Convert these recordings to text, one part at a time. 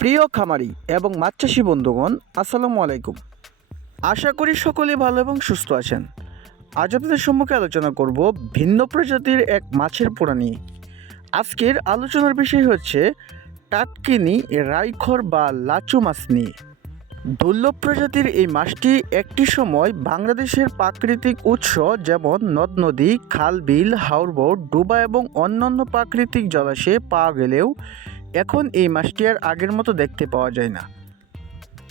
প্রিয় খামারি এবং মাছ চাষি বন্ধুগণ, আসসালামু আলাইকুম। আশা করি সকলে ভালো এবং সুস্থ আছেন। আজ আপনাদের সম্মুখে আলোচনা করব ভিন্ন প্রজাতির এক মাছের পোড়া নিয়ে। আজকের আলোচনার বিষয় হচ্ছে টাটকিনি, রাইখর বা লাচু মাছ নিয়ে। দুর্লভ প্রজাতির এই মাছটি একটি সময় বাংলাদেশের প্রাকৃতিক উৎস যেমন নদ, নদী, খাল, বিল হাওড় ডুবা এবং অন্যান্য প্রাকৃতিক জলাশয়ে পাওয়া গেলেও এখন এই মাছটি আর আগের মতো দেখতে পাওয়া যায় না।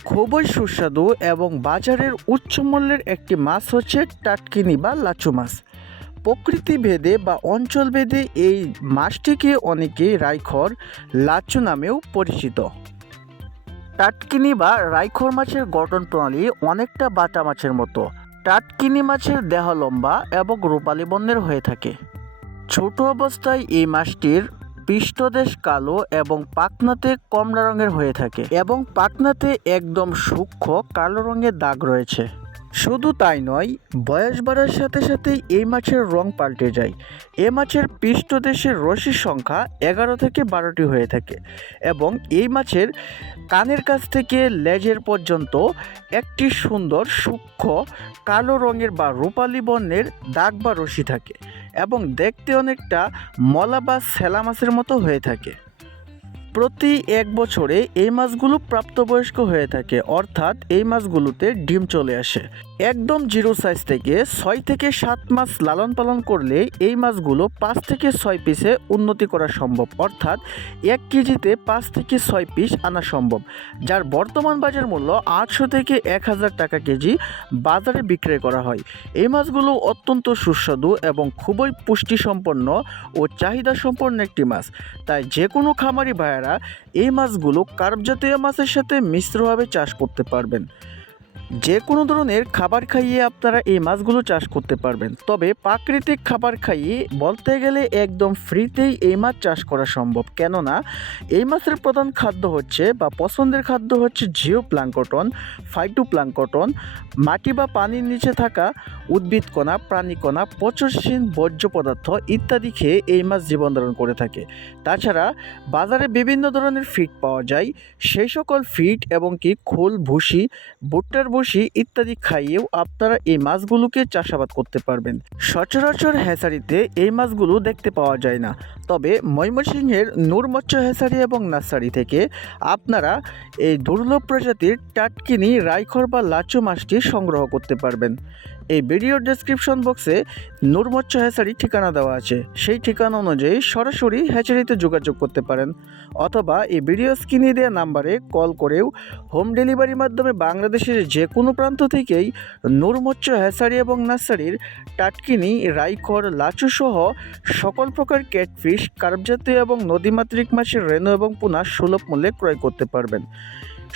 খুবই সুস্বাদু এবং বাজারের উচ্চ মূল্যের একটি মাছ হচ্ছে টাটকিনি বা লাচু মাছ। প্রকৃতি ভেদে বা অঞ্চল ভেদে এই মাছটিকে অনেকে রাইখর লাচু নামেও পরিচিত। টাটকিনি বা রাইখর মাছের গঠন প্রণালী অনেকটা বাটা মাছের মতো। টাটকিনি মাছের দেহ লম্বা এবং রূপালী বর্ণের হয়ে থাকে। ছোট অবস্থায় এই মাছটির পৃষ্ঠদেশ কালো এবং পাখনাতে কমলা রঙের হয়ে থাকে এবং পাখনাতে একদম সূক্ষ্ম কালো রঙের দাগ রয়েছে। শুধু তাই নয়, বয়স বাড়ার সাথে সাথে এই মাছের রং পাল্টে যায়। এ মাছের পৃষ্ঠদেশের রশির সংখ্যা এগারো থেকে বারোটি হয়ে থাকে এবং এই মাছের কানের কাছ থেকে লেজের পর্যন্ত একটি সুন্দর সূক্ষ্ম কালো রঙের বা রূপালী বর্ণের দাগ বা রশি থাকে এবং দেখতে অনেকটা মলা বা সেলা মাছের মতো হয়ে থাকে। প্রতি এক বছরে এই মাছগুলো প্রাপ্তবয়স্ক হয়ে থাকে, অর্থাৎ এই মাছগুলোতে ডিম চলে আসে। একদম জিরো সাইজ থেকে ছয় থেকে সাত মাস লালন পালন করলে এই মাছগুলো পাঁচ থেকে ছয় পিসে উন্নতি করা সম্ভব, অর্থাৎ এক কেজিতে পাঁচ থেকে ছয় পিস আনা সম্ভব, যার বর্তমান বাজার মূল্য আটশো থেকে এক হাজার টাকা কেজি বাজারে বিক্রয় করা হয়। এই মাছগুলো অত্যন্ত সুস্বাদু এবং খুবই পুষ্টিসম্পন্ন ও চাহিদা সম্পন্ন একটি মাছ, তাই যে কোনো খামারি ভাইয়েরা এই মাছগুলো কার্প জাতীয় মাছের সাথে মিশ্রভাবে চাষ করতে পারবেন। যে কোনো ধরনের খাবার খাইয়ে আপনারা এই মাছগুলো চাষ করতে পারবেন। তবে প্রাকৃতিক খাবার খাইয়ে বলতে গেলে একদম ফ্রিতেই এই মাছ চাষ করা সম্ভব। কেননা, এই মাছের প্রধান খাদ্য হচ্ছে বা পছন্দের খাদ্য হচ্ছে জিও প্লাঙ্কটন ফাইটো প্লাঙ্কটন মাটি বা পানির নিচে থাকা উদ্ভিদকণা প্রাণীকণা পচনশীল বর্জ্য পদার্থ ইত্যাদি খেয়ে এই মাছ জীবন ধারণ করে থাকে। তাছাড়া, বাজারে বিভিন্ন ধরনের ফিড পাওয়া যায়। সেই সকল ফিড এবং কি খোল, ভুসি, ভুট্টার ভুসি ইত্যাদি খাইয়েও আপনারা এই মাছগুলোকে চাষাবাদ করতে পারবেন। সচরাচর হ্যাচারিতে এই মাছগুলো দেখতে পাওয়া যায় না। তবে ময়মনসিংহের নূর মৎস্য হ্যাচারি এবং নার্সারি থেকে আপনারা এই দুর্লভ প্রজাতির টাটকিনি, রাইখর বা লাচু মাছটি সংগ্রহ করতে পারবেন। এই ভিডিওর ডেসক্রিপশন বক্সে নূর মৎস্য হ্যাচারি ঠিকানা দেওয়া আছে। সেই ঠিকানা অনুযায়ী সরাসরি হ্যাচারিতে যোগাযোগ করতে পারেন অথবা এই ভিডিও স্ক্রিনে দেওয়া নাম্বারে কল করেও হোম ডেলিভারির মাধ্যমে বাংলাদেশের যে কোনো প্রান্ত থেকেই নূর হ্যাসারি এবং নার্সারির টাটকিনি, রাইখর লাচু সহ সকল প্রকার ক্যাটফিশ কার্বজাতীয় এবং নদীমাতৃক মাছের রেনু এবং পুনা সুলভ মূল্যে ক্রয় করতে পারবেন।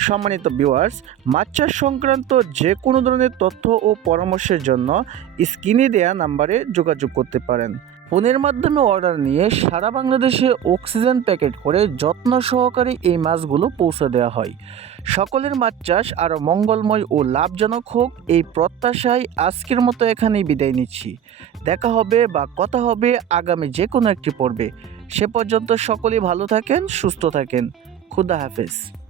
সম্মানিত ভিউয়ার্স, মাছ চাষ সংক্রান্ত যে কোনো ধরনের তথ্য ও পরামর্শের জন্য স্ক্রিনে দেয়া নাম্বারে যোগাযোগ করতে পারেন। ফোনের মাধ্যমে অর্ডার নিয়ে সারা বাংলাদেশে অক্সিজেন প্যাকেট করে যত্ন সহকারে এই মাছগুলো পৌঁছে দেওয়া হয়। সকলের মাছ চাষ আরও মঙ্গলময় ও লাভজনক হোক, এই প্রত্যাশায় আজকের মতো এখানেই বিদায় নিচ্ছি। দেখা হবে বা কথা হবে আগামী যে কোনো একটি পর্বে। সে পর্যন্ত সকলেই ভালো থাকেন, সুস্থ থাকেন। খুদা হাফেজ।